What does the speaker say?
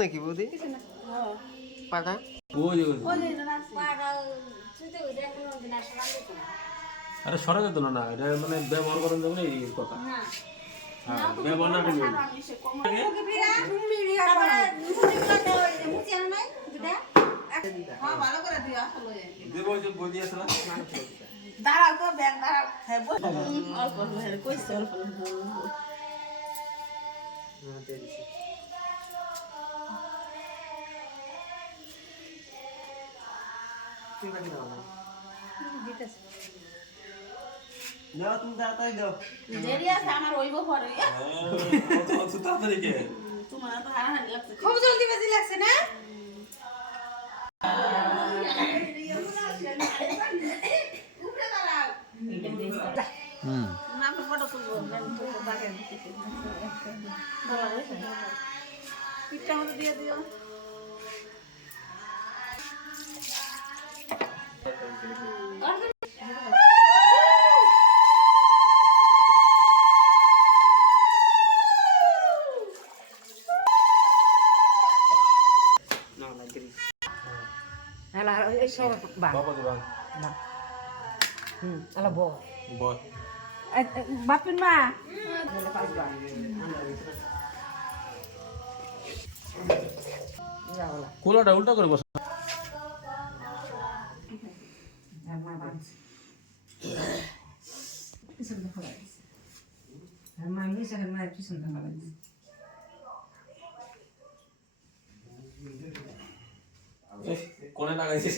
নাকি বৌদি পাটা আরে সরা যেত না, এটা মানে ব্যবহার করেন যাবে না এই কথা। ব্যবহার না করলে দেবো যে বই দিয়ে আসলা দাঁড়াও তো ব্যাগ দাঁড়াও হ্যাঁ অল্প কইছে অল্প দাও তুমি তাড়াতাড়ি দাও দেরি আছে আমার ওইব পরে কত তাড়াতাড়ি কে তোমার তো হারাহারি লাগছে খুব জলদি বাজি লাগছে না না তো ফটো তুলবো বাগে পিঠটা মতো দিয়ে দিও না লাগরি ala eso ba বাবা দিবান ala bo বল bapin ma কোলাটা উল্টা করে বসা mami sa kan mai pisan ta mala কোনে লাগাইছিস